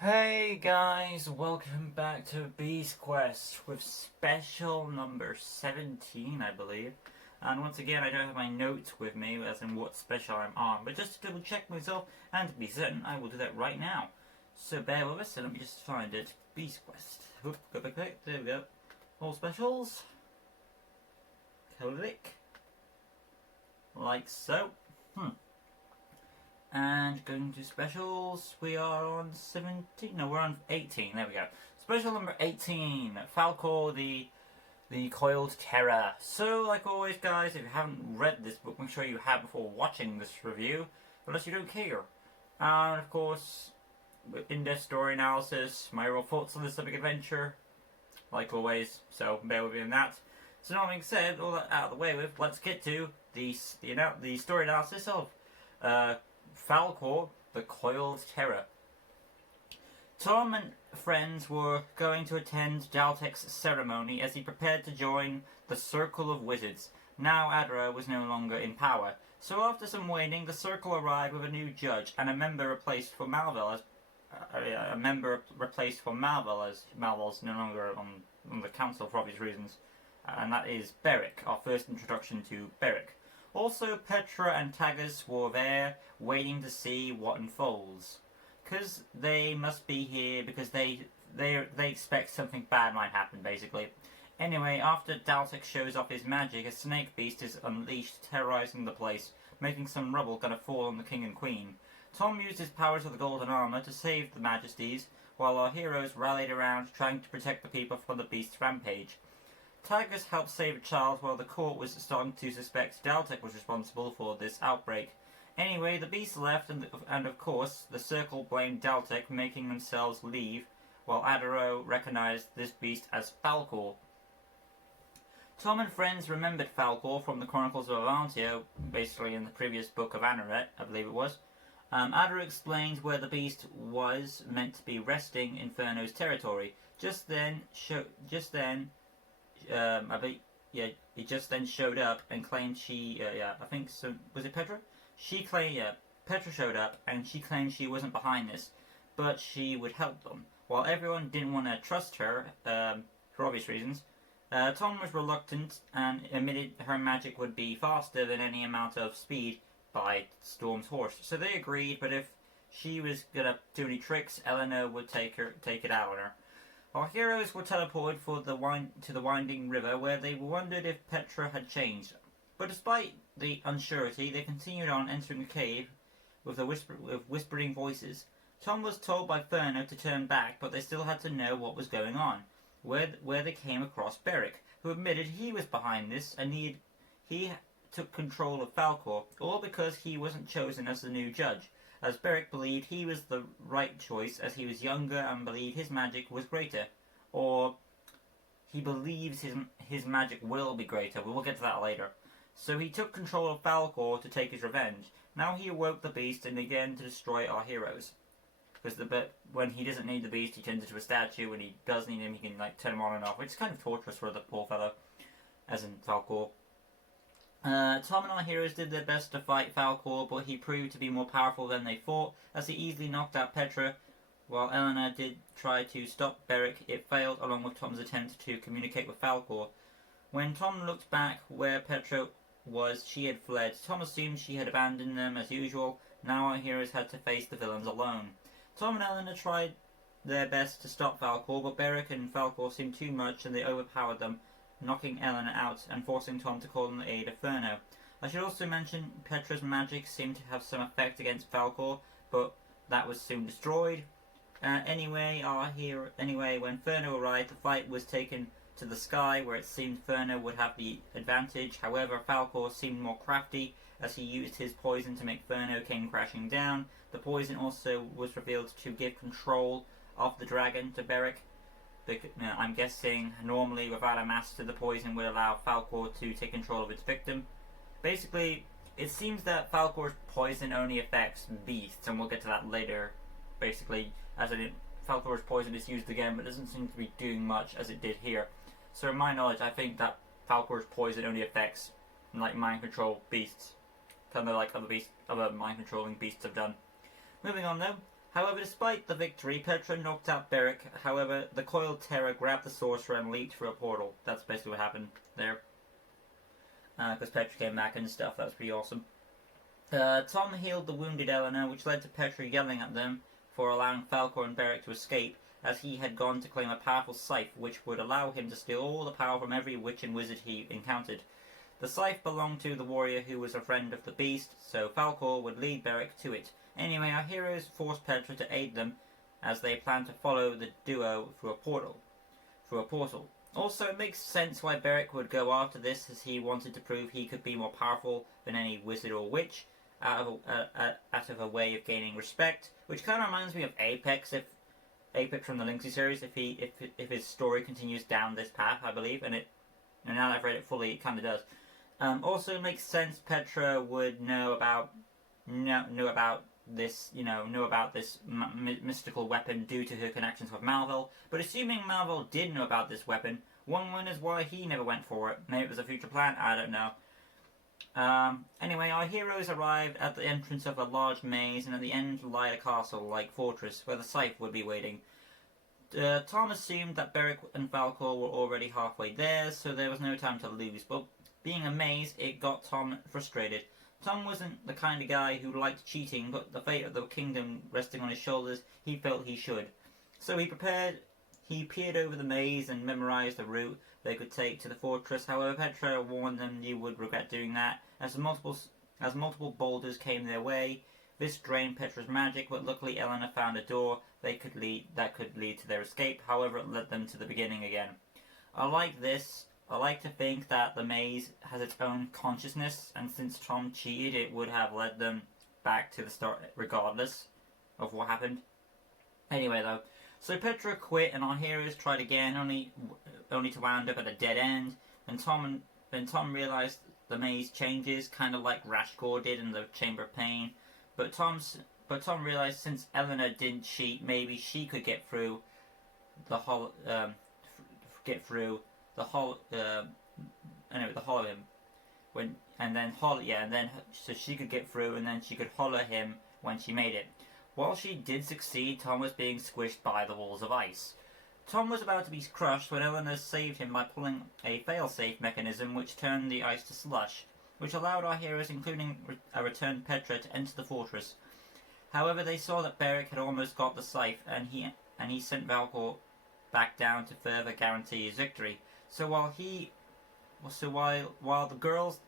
Hey guys, welcome back to Beast Quest with special number 17, I believe. And once again, I don't have my notes with me, as in what special I'm on, but just to double check myself and to be certain, I will do that right now. So bear with us, and let me just find it. Beast Quest. Oop, go back, there we go. All specials. Click. Like so. And going to specials, we are on 17. No, we're on 18. There we go. Special number 18, Falkor, the Coiled Terror. So, like always, guys, if you haven't read this book, make sure you have before watching this review, unless you don't care. And of course, in-depth story analysis, my real thoughts on this epic adventure, like always. So bear with me on that. So, now having said all that out of the way with, let's get to the story analysis of Falkor, the Coiled Terror. Tom and friends were going to attend Daltek's ceremony as he prepared to join the Circle of Wizards. Now Adra was no longer in power, so after some waiting, the Circle arrived with a new judge and a member replaced for Malvel as Malvel's no longer on the council for obvious reasons, and that is Beric. Our first introduction to Beric. Also, Petra and Taggers were there, waiting to see what unfolds. Because they must be here, because they expect something bad might happen, basically. Anyway, after Daltek shows off his magic, a snake beast is unleashed, terrorizing the place, making some rubble gonna fall on the king and queen. Tom used his powers of the golden armor to save the majesties, while our heroes rallied around, trying to protect the people from the beast's rampage. Tigers helped save a child while the court was starting to suspect Daltek was responsible for this outbreak. Anyway, the beast left and of course, the Circle blamed Daltek, making themselves leave, while Adaro recognized this beast as Falkor. Tom and friends remembered Falkor from the Chronicles of Avantia, basically in the previous book of Anaret, I believe it was. Adaro explained where the beast was meant to be resting in Inferno's territory. He just then showed up and claimed I think so. Was it Petra? Petra showed up and she claimed she wasn't behind this, but she would help them. While everyone didn't want to trust her, for obvious reasons, Tom was reluctant and admitted her magic would be faster than any amount of speed by Storm's horse. So they agreed, but if she was gonna do any tricks, Eleanor would take it out on her. Our heroes were teleported to the winding river, where they wondered if Petra had changed. But despite the unsurety, they continued on, entering a cave with whispering voices. Tom was told by Ferno to turn back, but they still had to know what was going on. Where they came across Beric, who admitted he was behind this, and he took control of Falkor, all because he wasn't chosen as the new judge, as Beric believed he was the right choice as he was younger and believed his magic was greater. Or he believes his magic will be greater, but we'll get to that later. So he took control of Falkor to take his revenge. Now he awoke the beast and began to destroy our heroes. Because when he doesn't need the beast, he turns into a statue. When he does need him, he can turn him on and off, which is kind of torturous for the poor fellow, as in Falkor. Tom and our heroes did their best to fight Falkor, but he proved to be more powerful than they thought, as he easily knocked out Petra. While Eleanor did try to stop Beric, it failed, along with Tom's attempt to communicate with Falkor. When Tom looked back where Petra was, she had fled. Tom assumed she had abandoned them as usual. Now our heroes had to face the villains alone. Tom and Eleanor tried their best to stop Falkor, but Beric and Falkor seemed too much and they overpowered them, knocking Eleanor out and forcing Tom to call in the aid of Ferno. I should also mention Petra's magic seemed to have some effect against Falkor, but that was soon destroyed. Anyway, when Ferno arrived, the fight was taken to the sky, where it seemed Ferno would have the advantage. However, Falkor seemed more crafty, as he used his poison to make Ferno came crashing down. The poison also was revealed to give control of the dragon to Beric. I'm guessing normally without a master, the poison would allow Falkor to take control of its victim. Basically, it seems that Falkor's poison only affects beasts, and we'll get to that later. Basically, Falkor's poison is used again, but doesn't seem to be doing much as it did here. So in my knowledge, I think that Falkor's poison only affects mind control beasts, kind of like other mind controlling beasts have done. Moving on though, However, despite the victory, Petra knocked out Beric. However, the Coiled Terror grabbed the sorcerer and leaped through a portal. That's basically what happened there. Because Petra came back and stuff. That was pretty awesome. Tom healed the wounded Eleanor, which led to Petra yelling at them for allowing Falkor and Beric to escape, as he had gone to claim a powerful scythe which would allow him to steal all the power from every witch and wizard he encountered. The scythe belonged to the warrior who was a friend of the beast, so Falkor would lead Beric to it. Anyway, our heroes forced Petra to aid them, as they planned to follow the duo through a portal. Also, it makes sense why Beric would go after this, as he wanted to prove he could be more powerful than any wizard or witch, out of a way of gaining respect, which kind of reminds me of Apex, if Apex from the Lynxy series, if his story continues down this path, I believe, and now that I've read it fully, it kind of does. Also, it makes sense Petra would know about this mystical weapon due to her connections with Malvel. But assuming Malvel did know about this weapon, one wonders why he never went for it. Maybe it was a future plan. I don't know. Anyway, our heroes arrived at the entrance of a large maze, and at the end lied a castle-like fortress where the scythe would be waiting. Tom assumed that Beric and Falkor were already halfway there, so there was no time to lose, but being a maze, it got Tom frustrated. Tom wasn't the kind of guy who liked cheating, but the fate of the kingdom resting on his shoulders, he felt he should. So he peered over the maze and memorized the route they could take to the fortress. However, Petra warned them you would regret doing that, as multiple boulders came their way. This drained Petra's magic, but luckily Eleanor found a door that could lead to their escape. However, it led them to the beginning again. I like this. I like to think that the maze has its own consciousness, and since Tom cheated, it would have led them back to the start regardless of what happened. Anyway, though, so Petra quit, and our heroes tried again, only to wind up at a dead end. When Tom realized the maze changes, kind of like Rashkor did in the Chamber of Pain. But Tom realized since Eleanor didn't cheat, maybe she could get through the hologram, so she could get through, and then she could holler him when she made it. While she did succeed, Tom was being squished by the walls of ice. Tom was about to be crushed when Eleanor saved him by pulling a fail-safe mechanism which turned the ice to slush, which allowed our heroes, including a returned Petra, to enter the fortress. However, they saw that Beric had almost got the scythe, and he sent Falkor back down to further guarantee his victory. So while the girls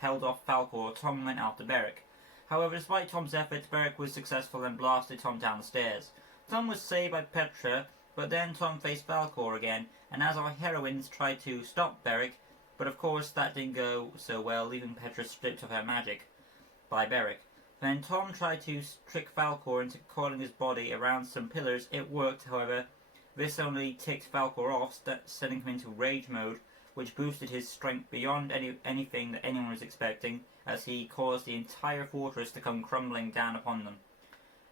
held off Falkor, Tom went after Beric. However, despite Tom's efforts, Beric was successful and blasted Tom down the stairs. Tom was saved by Petra, but then Tom faced Falkor again, and as our heroines tried to stop Beric, but of course that didn't go so well, leaving Petra stripped of her magic by Beric. Then Tom tried to trick Falkor into coiling his body around some pillars. It worked, however. This only ticked Falkor off, sending him into rage mode, which boosted his strength beyond anything that anyone was expecting, as he caused the entire fortress to come crumbling down upon them.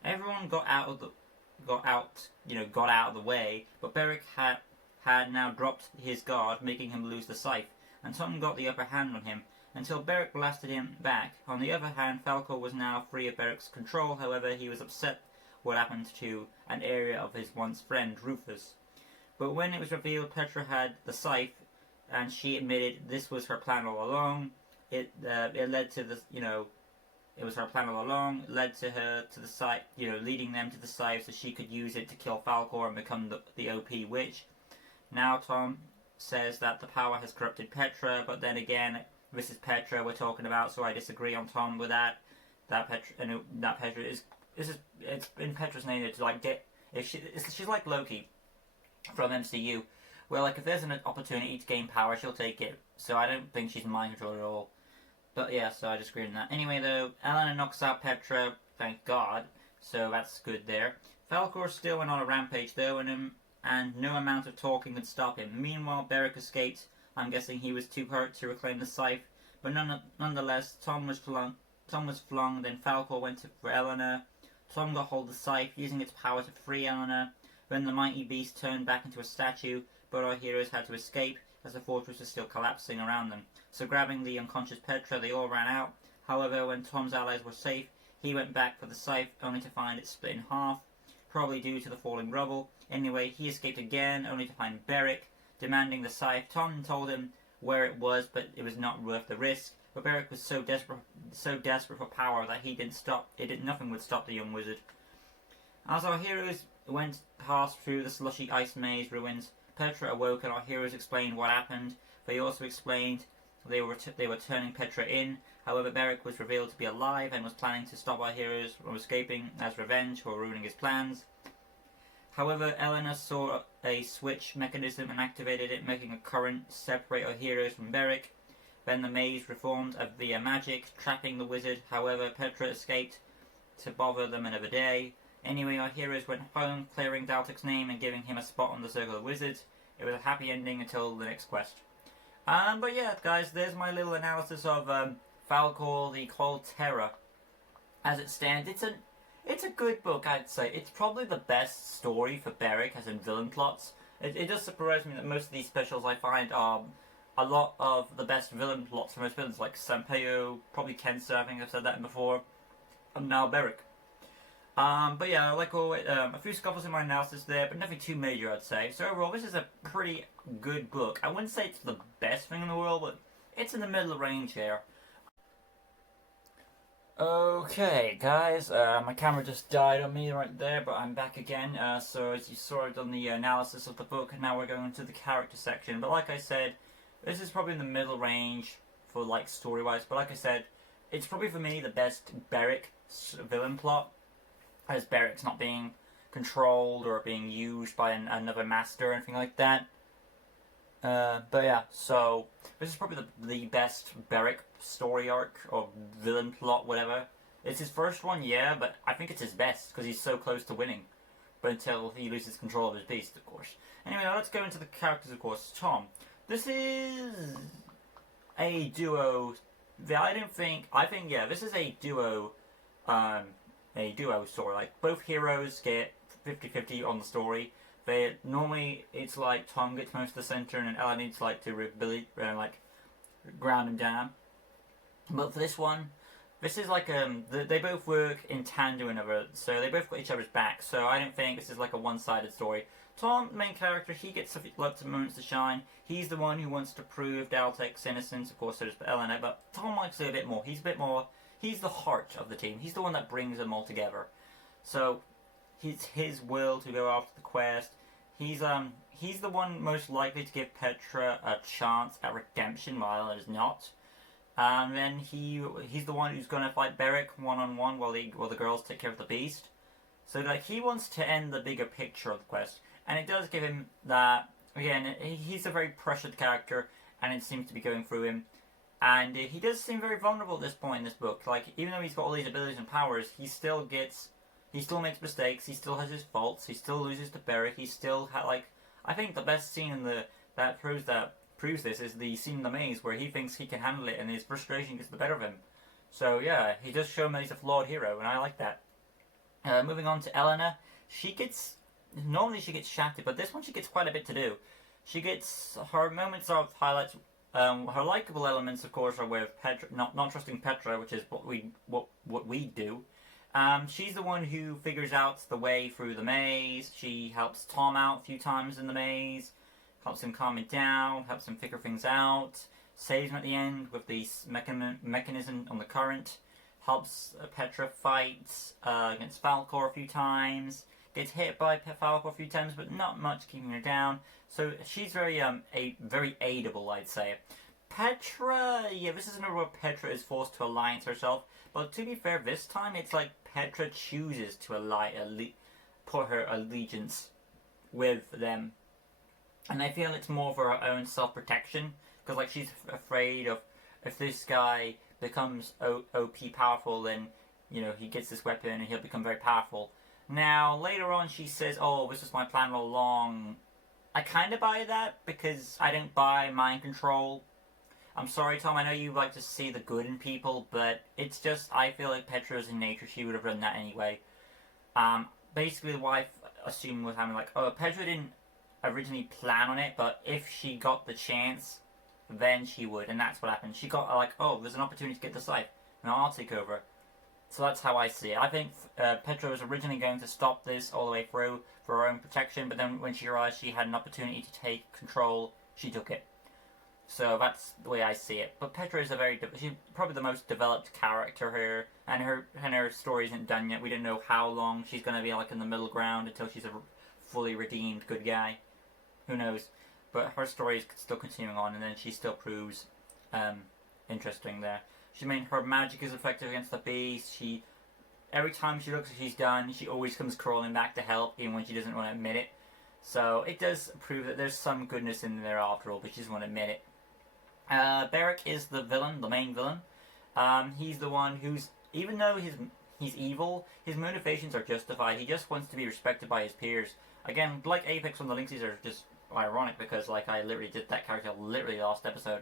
Everyone got out of the way, but Beric had now dropped his guard, making him lose the scythe, and Tom got the upper hand on him, until Beric blasted him back. On the other hand, Falkor was now free of Beric's control. However, he was upset what happened to an area of his once friend, Rufus. But when it was revealed Petra had the scythe, and she admitted this was her plan all along, it led to this, it was her plan all along, led to her to the scythe, leading them to the scythe so she could use it to kill Falkor and become the OP witch. Now Tom says that the power has corrupted Petra, but then again, this is Petra we're talking about, so I disagree on Tom with that. Petra is it's in Petra's name to she's like Loki from MCU, where if there's an opportunity to gain power, she'll take it. So I don't think she's mind control at all. But yeah, so I disagree on that. Anyway, though, Eleanor knocks out Petra, thank God. So that's good there. Falkor still went on a rampage though, and no amount of talking could stop him. Meanwhile, Beric escaped. I'm guessing he was too hurt to reclaim the scythe, but nonetheless, Tom was flung. Then Falkor went for Eleanor. Tom got hold of the scythe, using its power to free Eleanor. Then the mighty beast turned back into a statue, but our heroes had to escape as the fortress was still collapsing around them. So grabbing the unconscious Petra, they all ran out. However, when Tom's allies were safe, He went back for the scythe, only to find it split in half, probably due to the falling rubble. Anyway, he escaped again, only to find Beric, demanding the scythe. Tom told him where it was, but it was not worth the risk. But Beric was so desperate for power that he didn't stop. Nothing would stop the young wizard. As our heroes passed through the slushy ice maze ruins, Petra awoke, and our heroes explained what happened. They also explained they were turning Petra in. However, Beric was revealed to be alive and was planning to stop our heroes from escaping as revenge for ruining his plans. However, Eleanor saw a switch mechanism and activated it, making a current separate our heroes from Beric. Then the maze reformed via magic, trapping the wizard. However, Petra escaped to bother them another day. Anyway, our heroes went home, clearing Daltek's name and giving him a spot on the Circle of Wizards. It was a happy ending until the next quest. But yeah, guys, there's my little analysis of Falkor, the Coiled Terror. As it stands, it's a good book, I'd say. It's probably the best story for Beric, as in villain plots. It does surprise me that most of these specials I find are a lot of the best villain plots for most villains, like Sampaio, probably Kensa, I think I've said that before, and now Beric. But yeah, like always, a few scuffles in my analysis there, but nothing too major, I'd say. So overall, this is a pretty good book. I wouldn't say it's the best thing in the world, but it's in the middle range here. Okay, guys, my camera just died on me right there, but I'm back again. So as you saw, I've done the analysis of the book, and now we're going into the character section. But like I said, this is probably in the middle range for like story-wise. But like I said, it's probably for me the best Beric villain plot, as Beric's not being controlled or being used by another master or anything like that. But yeah, so this is probably the best Beric story arc or villain plot, whatever. It's his first one, yeah, but I think it's his best because he's so close to winning. But until he loses control of his beast, of course. Anyway, now let's go into the characters, of course. Tom. This is a duo. I think, yeah, this is a duo story. Like, both heroes get 50-50 on the story. Normally, it's like Tom gets most of the center, and Ella needs like to ground him down. But for this one, this is like they both work in tandem with another, so they both got each other's back. So I don't think this is like a one-sided story. Tom, the main character, he gets lots of moments to shine. He's the one who wants to prove Daltek's innocence. Of course, so does Eleanor. But Tom likes it a bit more. He's the heart of the team. He's the one that brings them all together. So it's his will to go after the quest. He's the one most likely to give Petra a chance at redemption, while it is not. And then he's the one who's gonna fight Beric one-on-one while the girls take care of the beast. So like he wants to end the bigger picture of the quest, and it does give him that. Again, he's a very pressured character, and it seems to be going through him. And he does seem very vulnerable at this point in this book. Like, even though he's got all these abilities and powers, he still makes mistakes, he still has his faults, he still loses to Beric, he still I think the best scene that proves this is the scene in the maze where he thinks he can handle it and his frustration gets the better of him. So yeah, he does show him that he's a flawed hero, and I like that. Moving on to Eleanor, normally she gets shafted, but this one she gets quite a bit to do. She gets her moments of highlights. Her likable elements, of course, are with Petra, not trusting Petra, which is what we do. She's the one who figures out the way through the maze. She helps Tom out a few times in the maze, helps him calm it down, helps him figure things out, saves him at the end with the mechanism on the current, helps Petra fight against Falkor a few times, gets hit by Falkor a few times, but not much, keeping her down. So she's very aidable, I'd say. Petra, yeah, this is another where Petra is forced to alliance herself. But to be fair, this time it's like Petra chooses to put her allegiance with them. And I feel it's more for her own self-protection. Because like she's afraid of, if this guy becomes OP powerful, then, you know, he gets this weapon and he'll become very powerful. Now, later on she says, oh, this was my plan all along. I kind of buy that, because I don't buy mind control. I'm sorry, Tom, I know you like to see the good in people, but it's just, I feel like Petra's in nature, she would have done that anyway. Basically the wife assuming was having like, oh, Petra didn't originally plan on it, but if she got the chance, then she would, and that's what happened. She got like, oh, there's an opportunity to get the scythe, now I'll take over. So that's how I see it. I think Petra was originally going to stop this all the way through for her own protection, but then when she realized she had an opportunity to take control, she took it. So that's the way I see it. But Petra is she's probably the most developed character here, and her story isn't done yet. We don't know how long she's going to be like in the middle ground until she's a fully redeemed good guy. Who knows? But her story is still continuing on, and then she still proves interesting there. Her magic is effective against the beast. Every time she looks like she's done, she always comes crawling back to help, even when she doesn't want to admit it. So it does prove that there's some goodness in there after all, but she doesn't want to admit it. Beric is the villain, the main villain. He's the one who's, even though he's evil, his motivations are justified. He just wants to be respected by his peers. Again, like Apex from the Lynxes are just ironic because like I literally did that character literally last episode.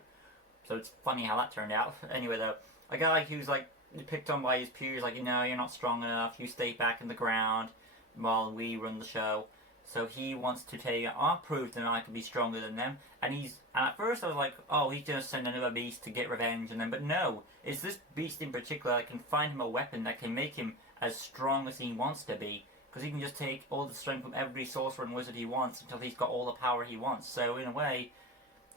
So it's funny how that turned out. Anyway though, a guy who's like picked on by his peers, like, you know, you're not strong enough, you stay back in the ground while we run the show. So he wants to take, I'll prove that I can be stronger than them. And at first I was like, oh, he's going to send another beast to get revenge on them. But no, it's this beast in particular that can find him a weapon that can make him as strong as he wants to be. Because he can just take all the strength from every sorcerer and wizard he wants until he's got all the power he wants. So in a way,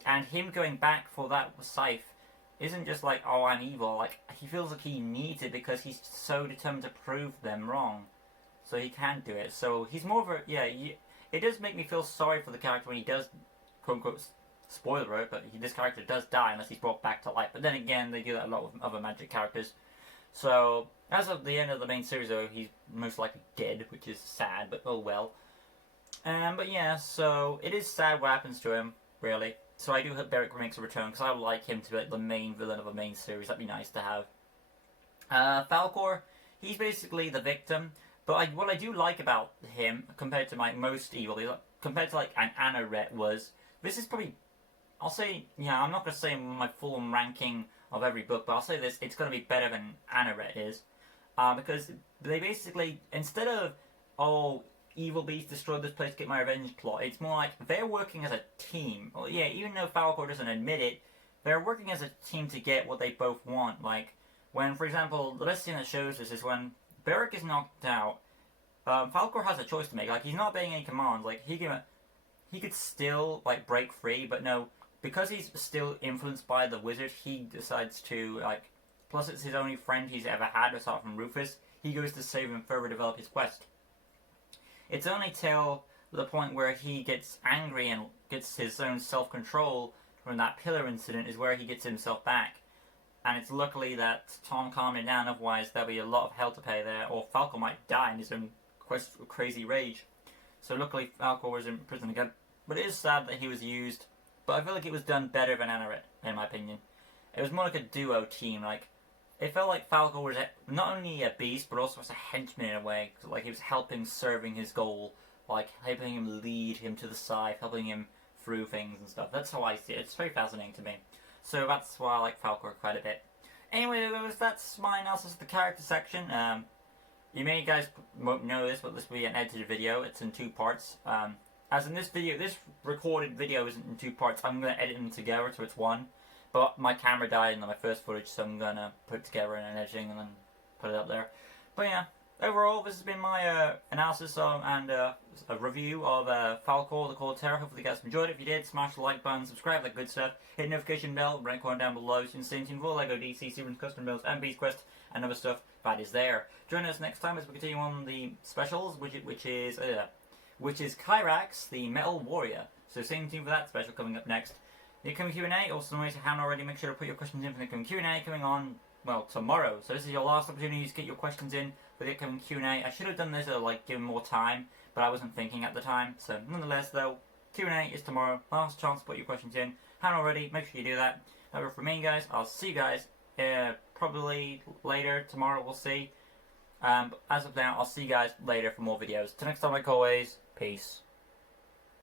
and him going back for that scythe isn't just like, oh, I'm evil. Like, he feels like he needs it because he's so determined to prove them wrong. So he can do it. So he's more of a, it does make me feel sorry for the character when he does, quote unquote, spoiler alert, but this character does die unless he's brought back to life. But then again, they do that a lot with other magic characters. So, as of the end of the main series though, he's most likely dead, which is sad, but oh well. But yeah, so it is sad what happens to him, really. So I do hope Beric makes a return, because I would like him to be like the main villain of a main series. That'd be nice to have. Falkor, he's basically the victim. But what I do like about him, compared to my most evil, compared to like an Anaret was, this is probably, I'll say, I'm not going to say my full ranking of every book, but I'll say this, it's going to be better than Anaret is. Because they basically, instead of, oh, evil beast destroyed this place, get my revenge plot, it's more like they're working as a team. Well, yeah, even though Falkor doesn't admit it, they're working as a team to get what they both want. Like, when, for example, the best thing that shows this is when Beric is knocked out, Falkor has a choice to make. Like, he's not obeying any commands. Like, he could still, like, break free, but no, because he's still influenced by the wizard, he decides to, like, plus it's his only friend he's ever had, aside from Rufus, he goes to save him and further develop his quest. It's only till the point where he gets angry and gets his own self-control from that pillar incident is where he gets himself back. And it's luckily that Tom calmed him down, otherwise there'll be a lot of hell to pay there, or Falkor might die in his own crazy rage. So luckily Falkor was in prison again. But it is sad that he was used, but I feel like it was done better than Anaret, in my opinion. It was more like a duo team, like, it felt like Falkor was not only a beast, but also as a henchman in a way. Like, he was serving his goal, like, helping him lead him to the side, helping him through things and stuff. That's how I see it. It's very fascinating to me. So that's why I like Falkor quite a bit. Anyway, that's my analysis of the character section. You guys won't know this, but this will be an edited video. It's in 2 parts. As in this video, this recorded video isn't in 2 parts. I'm going to edit them together, so it's 1. But my camera died in my first footage, so I'm going to put it together in an editing and then put it up there. But yeah, overall, this has been my analysis and a review of Falkor, the Coiled Terror. Hopefully you guys enjoyed it. If you did, smash the like button, subscribe, that good stuff. Hit the notification bell, rank one down below so you can stay tuned for LEGO DC, Series Custom Builds, and Beast Quest, and other stuff that is there. Join us next time as we continue on the specials, which is Kyrax, the Metal Warrior. So stay tuned for that special coming up next. The upcoming Q&A, also if you haven't already, make sure to put your questions in for the upcoming Q&A coming on, well, tomorrow. So this is your last opportunity to get your questions in for the upcoming Q&A. I should have done this given more time, but I wasn't thinking at the time. So nonetheless, though, Q&A is tomorrow. Last chance to put your questions in. Haven't already, make sure you do that. However, for me, guys, I'll see you guys probably later, tomorrow, we'll see. But as of now, I'll see you guys later for more videos. Till next time, like always, peace.